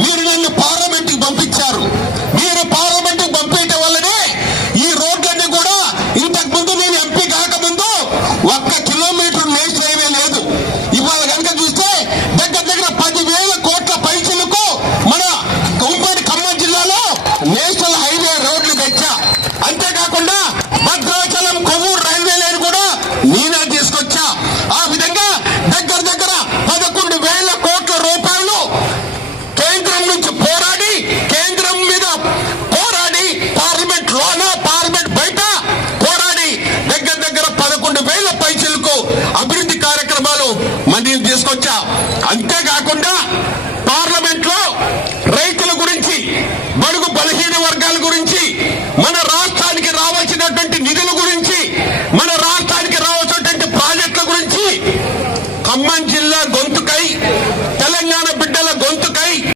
మీరు నన్ను పార్లమెంట్కి పంపించారు. మీరు పార్లమెంట్కి పంపించడం వల్లనే ఈ రోడ్లన్నీ కూడా ఇంతకు ముందు నేను ఎంపీ కాకముందు 1 కిలోమీటర్ నేషనల్ హైవే లేదు. ఇవాళ కనుక చూస్తే దగ్గర 10,000 కోట్ల పైసలకు మన ఉమ్మడి ఖమ్మం జిల్లాలో నేషనల్ హైవే రోడ్లు తెచ్చా. అంతేకాకుండా భద్రాచలం కొవ్వూరు రైల్వే లైన్ కూడా నేనే తీసుకొచ్చా. ఆ విధంగా దగ్గర 11,000 కోట్ల రూపాయలు కేంద్రం నుంచి